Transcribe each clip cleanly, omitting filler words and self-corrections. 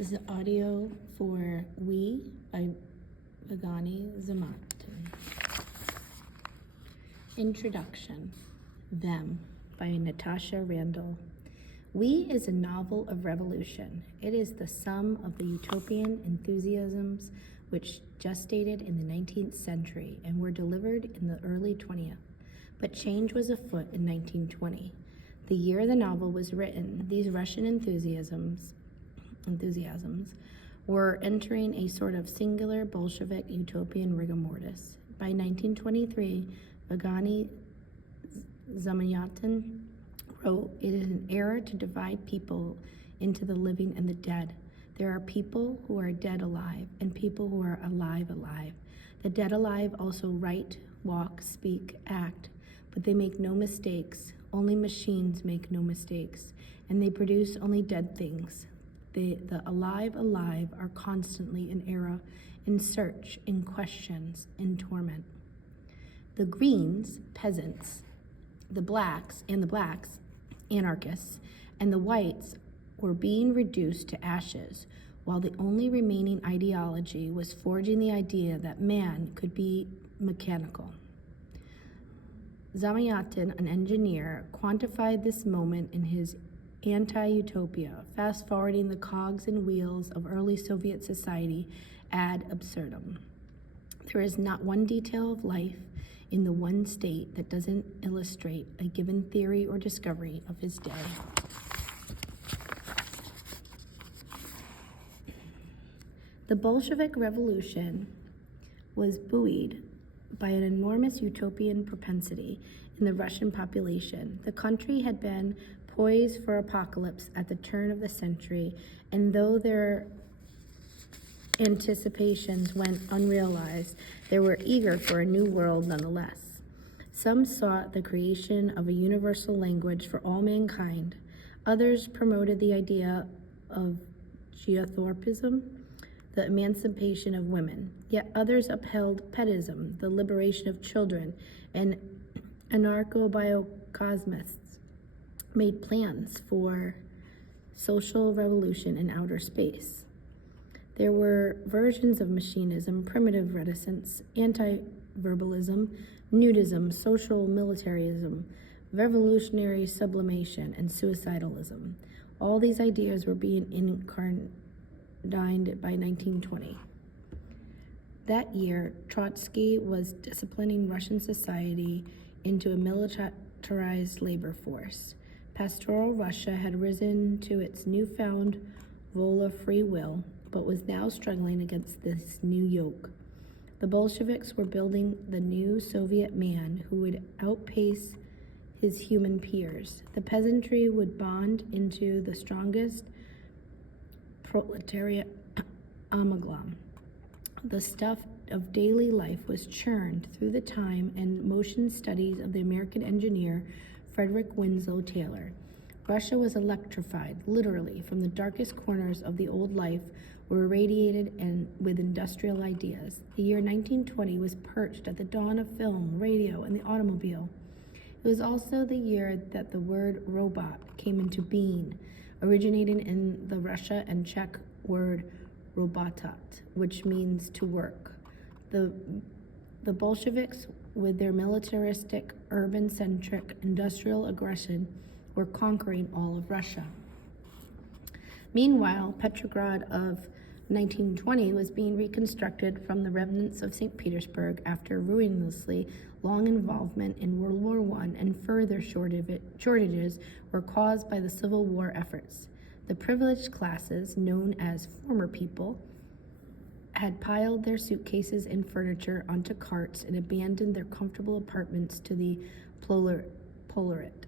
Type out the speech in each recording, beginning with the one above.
is the audio for We by Yevgeny Zamyatin. Introduction. Them by Natasha Randall. We is a novel of revolution. It is the sum of the utopian enthusiasms which gestated in the 19th century and were delivered in the early 20th. But change was afoot in 1920. The year the novel was written, these Russian enthusiasms were entering a sort of singular Bolshevik utopian rigor mortis. By 1923, Yevgeny Zamyatin wrote, "It is an error to divide people into the living and the dead. There are people who are dead alive and people who are alive alive. The dead alive also write, walk, speak, act, but they make no mistakes. Only machines make no mistakes, and they produce only dead things. The alive alive are constantly in error, in search, in questions, in torment. The greens, peasants, the blacks, anarchists, and the whites were being reduced to ashes, while the only remaining ideology was forging the idea that man could be mechanical." Zamyatin, an engineer, quantified this moment in his anti-utopia, fast-forwarding the cogs and wheels of early Soviet society ad absurdum. There is not one detail of life in the one state that doesn't illustrate a given theory or discovery of his day. The Bolshevik Revolution was buoyed by an enormous utopian propensity in the Russian population. The country had been poised for apocalypse at the turn of the century, and though their anticipations went unrealized, they were eager for a new world nonetheless. Some sought the creation of a universal language for all mankind. Others promoted the idea of geothorpism, the emancipation of women. Yet others upheld pedism, the liberation of children, and anarcho-biocosmists made plans for social revolution in outer space. There were versions of machinism, primitive reticence, anti-verbalism, nudism, social militarism, revolutionary sublimation, and suicidalism. All these ideas were being incarnated by 1920. That year, Trotsky was disciplining Russian society into a militarized labor force. Pastoral Russia had risen to its newfound vola free will, but was now struggling against this new yoke. The Bolsheviks were building the new Soviet man who would outpace his human peers. The peasantry would bond into the strongest proletariat amalgam. The stuff of daily life was churned through the time and motion studies of the American engineer Frederick Winslow Taylor. Russia was electrified, literally, from the darkest corners of the old life were irradiated with industrial ideas. The year 1920 was perched at the dawn of film, radio, and the automobile. It was also the year that the word robot came into being, originating in the Russia and Czech word robotat, which means to work. The Bolsheviks, with their militaristic, urban-centric, industrial aggression, were conquering all of Russia. Meanwhile, Petrograd of 1920 was being reconstructed from the remnants of St. Petersburg after ruinously long involvement in World War I, and further shortages were caused by the Civil War efforts. The privileged classes, known as former people, had piled their suitcases and furniture onto carts and abandoned their comfortable apartments to the proletariat.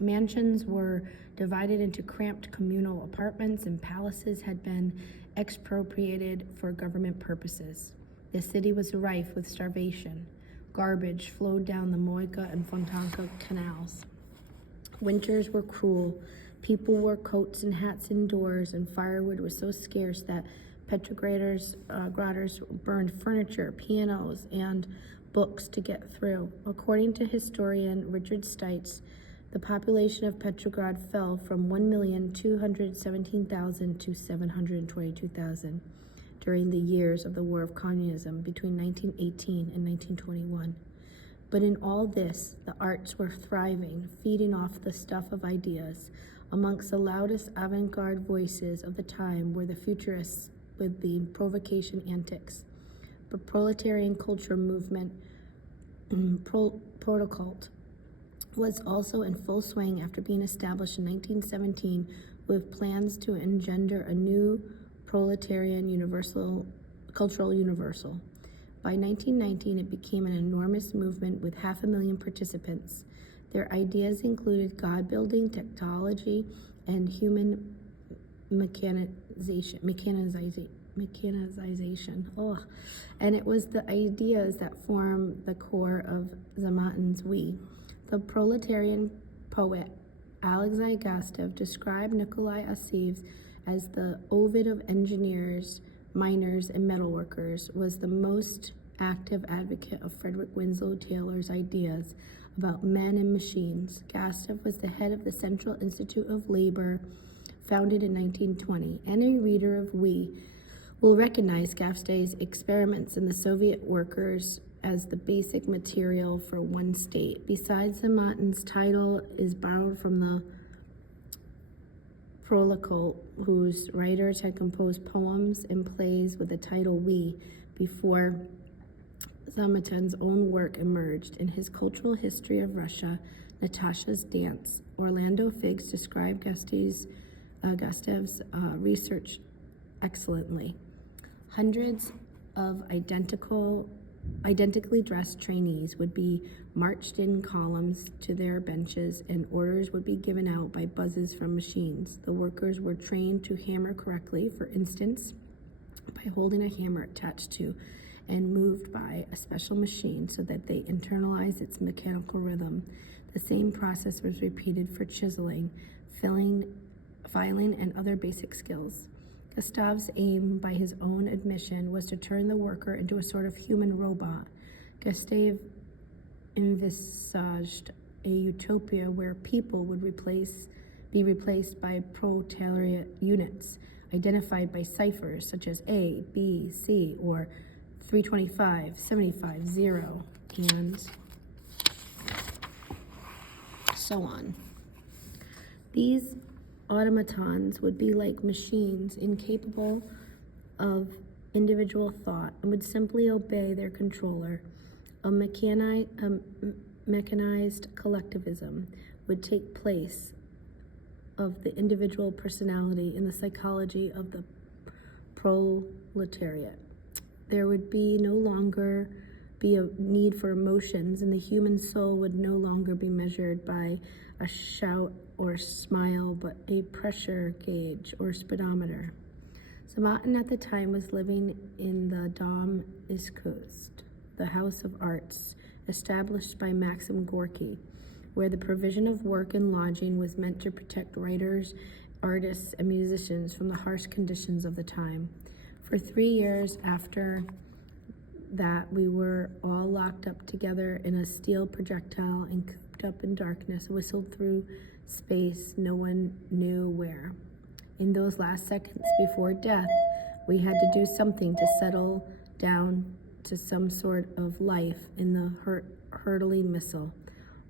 Mansions were divided into cramped communal apartments, and palaces had been expropriated for government purposes. The city was rife with starvation. Garbage flowed down the Moika and Fontanka canals. Winters were cruel. People wore coats and hats indoors, and firewood was so scarce that Petrograders burned furniture, pianos, and books to get through. According to historian Richard Stites, The population of Petrograd fell from 1,217,000 to 722,000 during the years of the War of Communism between 1918 and 1921. But in all this, the arts were thriving, feeding off the stuff of ideas. Amongst the loudest avant-garde voices of the time were the futurists with the provocation antics. The proletarian culture movement, protocult, was also in full swing after being established in 1917 with plans to engender a new proletarian cultural universal. By 1919, it became an enormous movement with 500,000 participants. Their ideas included God-building, technology, and human mechanization. And it was the ideas that form the core of Zamyatin's We. The proletarian poet Alexei Gustave described Nikolai Asiv's as the Ovid of engineers, miners, and metalworkers, was the most active advocate of Frederick Winslow Taylor's ideas about men and machines. Gustave was the head of the Central Institute of Labor, founded in 1920. Any reader of We will recognize Gustave's experiments in the Soviet workers as the basic material for one state. Besides, Zamyatin's title is borrowed from the Proletariat, whose writers had composed poems and plays with the title We before Zamyatin's own work emerged. In his Cultural History of Russia, Natasha's Dance, Orlando Figes described Gustave's research excellently. Hundreds of identically dressed trainees would be marched in columns to their benches, and orders would be given out by buzzes from machines. The workers were trained to hammer correctly, for instance, by holding a hammer attached to and moved by a special machine so that they internalized its mechanical rhythm. The same process was repeated for chiseling, filing, and other basic skills. Gustave's aim, by his own admission, was to turn the worker into a sort of human robot. Gustave envisaged a utopia where people would be replaced by proletariat units, identified by ciphers such as A, B, C, or 325, 75, 0, and so on. These automatons would be like machines, incapable of individual thought, and would simply obey their controller. A mechanized collectivism would take place of the individual personality in the psychology of the proletariat. There would no longer be a need for emotions, and the human soul would no longer be measured by a shout or smile, but a pressure gauge or speedometer. Zamyatin at the time was living in the Dom Iskust, the House of Arts, established by Maxim Gorky, where the provision of work and lodging was meant to protect writers, artists, and musicians from the harsh conditions of the time. For 3 years after that, we were all locked up together in a steel projectile and cooped up in darkness, whistled through space, no one knew where. In those last seconds before death, we had to do something to settle down to some sort of life in the hurtling missile.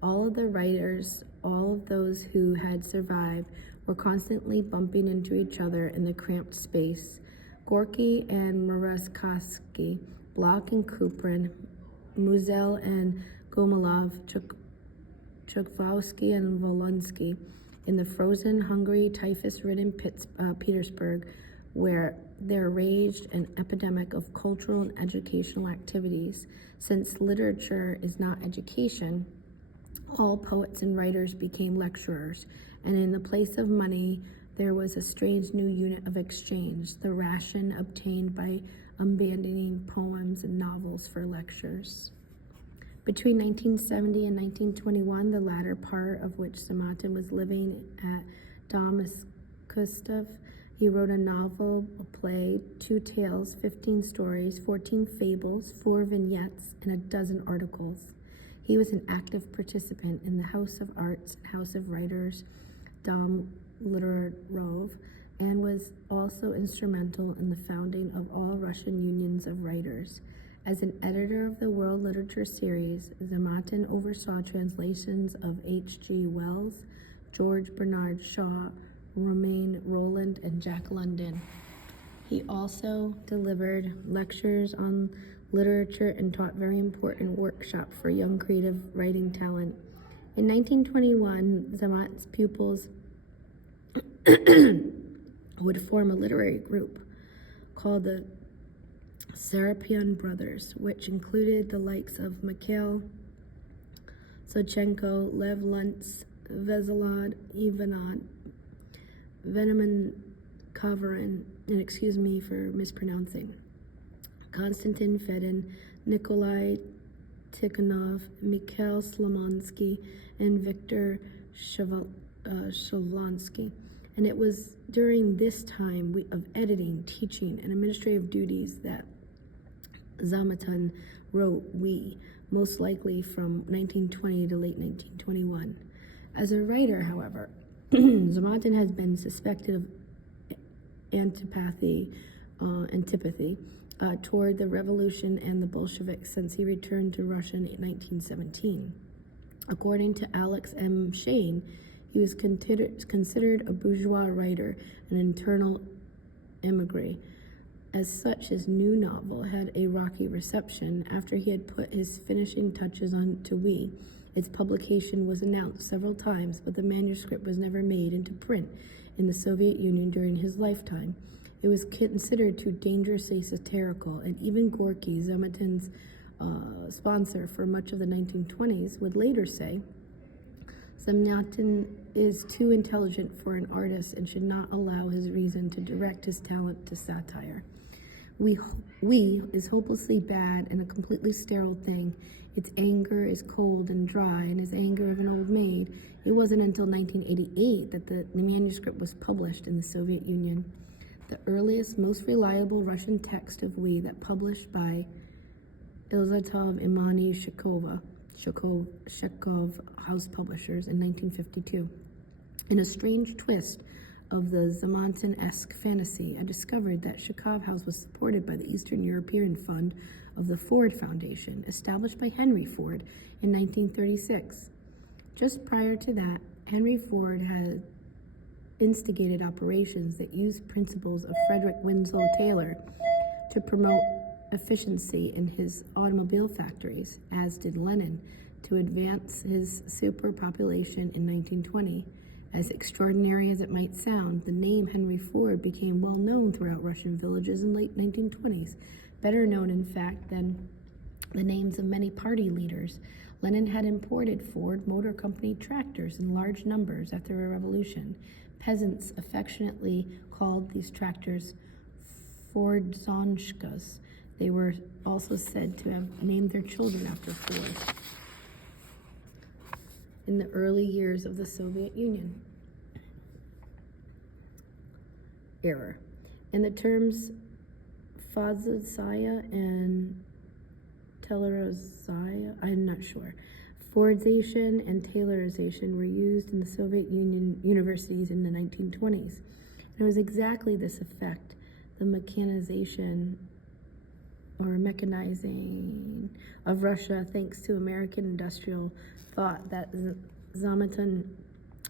All of the writers, all of those who had survived, were constantly bumping into each other in the cramped space. Gorky and Murawski, Bloch and Kuprin, Musil and Gomulov, Chukvowski and Volonsky, in the frozen, hungry, typhus-ridden Petersburg, where there raged an epidemic of cultural and educational activities. Since literature is not education, all poets and writers became lecturers, and in the place of money, there was a strange new unit of exchange, the ration obtained by abandoning poems and novels for lectures. Between 1970 and 1921, the latter part of which Zamyatin was living at Dom Iskust, he wrote a novel, a play, 2 tales, 15 stories, 14 fables, 4 vignettes, and a dozen articles. He was an active participant in the House of Arts and House of Writers, Dom Literarov, and was also instrumental in the founding of all Russian unions of writers. As an editor of the World Literature Series, Zamyatin oversaw translations of H.G. Wells, George Bernard Shaw, Romain Rolland, and Jack London. He also delivered lectures on literature and taught very important workshops for young creative writing talent. In 1921, Zamyatin's pupils would form a literary group called the Serapion Brothers, which included the likes of Mikhail Sochenko, Lev Luntz, Veselad Ivanov, Veneman Kavarin, and excuse me for mispronouncing, Konstantin Fedin, Nikolai Tikhonov, Mikhail Slomonsky, and Viktor Shavlonsky. And it was during this time of editing, teaching, and administrative duties that Zamyatin wrote We, most likely from 1920 to late 1921. As a writer, however, Zamyatin has been suspected of antipathy toward the revolution and the Bolsheviks since he returned to Russia in 1917. According to Alex M. Shane, he was considered a bourgeois writer, an internal emigre. As such, his new novel had a rocky reception. After he had put his finishing touches on to We, its publication was announced several times, but the manuscript was never made into print in the Soviet Union during his lifetime. It was considered too dangerously satirical, and even Gorky, Zamyatin's sponsor for much of the 1920s, would later say, Zamyatin is too intelligent for an artist and should not allow his reason to direct his talent to satire. We is hopelessly bad and a completely sterile thing. Its anger is cold and dry, and is anger of an old maid. It wasn't until 1988 that the manuscript was published in the Soviet Union. The earliest, most reliable Russian text of We that published by Ilzatov Imani Shekov House Publishers in 1952. In a strange twist of the Zamyatin-esque fantasy, I discovered that Shekov House was supported by the Eastern European Fund of the Ford Foundation, established by Henry Ford in 1936. Just prior to that, Henry Ford had instigated operations that used principles of Frederick Winslow Taylor to promote efficiency in his automobile factories, as did Lenin, to advance his superpopulation in 1920. As extraordinary as it might sound, the name Henry Ford became well known throughout Russian villages in late 1920s, better known, in fact, than the names of many party leaders. Lenin had imported Ford Motor Company tractors in large numbers after the revolution. Peasants affectionately called these tractors Fordzonchkas. They were also said to have named their children after Ford. In the early years of the Soviet Union era. And the terms Fadzaya and Taylorizaya, I'm not sure, Fordization and Taylorization were used in the Soviet Union universities in the 1920s. And it was exactly this effect, the mechanization or mechanizing of Russia thanks to American industrial thought that Zamyatin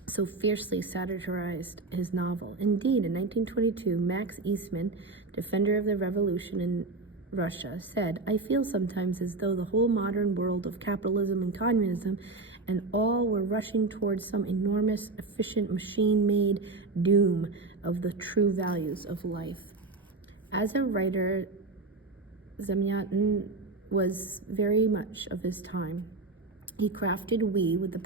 so fiercely satirized his novel. Indeed, in 1922, Max Eastman, defender of the revolution in Russia, said, I feel sometimes as though the whole modern world of capitalism and communism and all were rushing towards some enormous, efficient, machine-made doom of the true values of life. As a writer, Zamyatin was very much of his time. He crafted We with the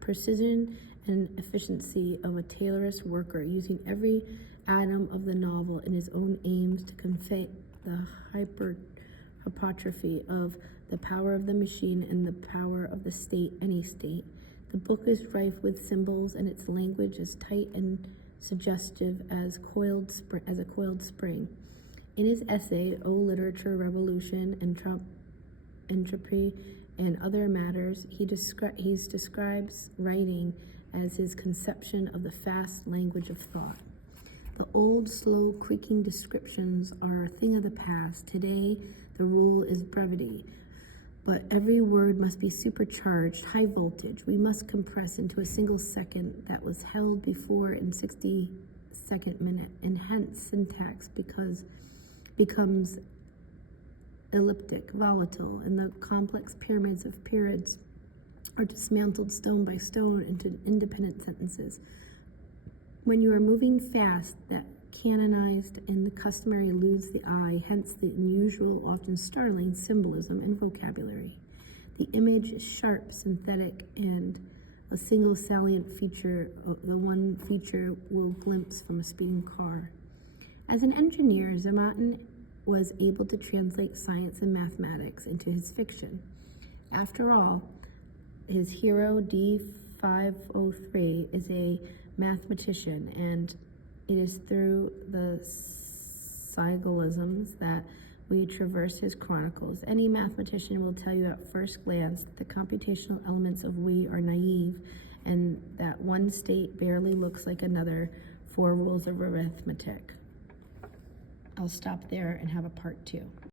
precision and efficiency of a tailorist worker, using every atom of the novel in his own aims to convey the hypertrophy of the power of the machine and the power of the state, any state. The book is rife with symbols, and its language is tight and suggestive as a coiled spring. In his essay, O Literature, Revolution, Entropy, and other matters, he describes writing as his conception of the fast language of thought. The old, slow, creaking descriptions are a thing of the past. Today, the rule is brevity, but every word must be supercharged, high voltage. We must compress into a single second that was held before in 60-second minute, and hence syntax becomes elliptic, volatile, and the complex pyramids of periods are dismantled stone by stone into independent sentences. When you are moving fast, that canonized and the customary eludes the eye, hence the unusual, often startling symbolism in vocabulary. The image is sharp, synthetic, and a single salient feature, the one feature will glimpse from a speeding car. As an engineer, Zamyatin was able to translate science and mathematics into his fiction. After all, his hero, D503, is a mathematician, and it is through the syllogisms that we traverse his chronicles. Any mathematician will tell you at first glance that the computational elements of we are naive, and that one state barely looks like another. 4 rules of arithmetic. I'll stop there and have a part 2.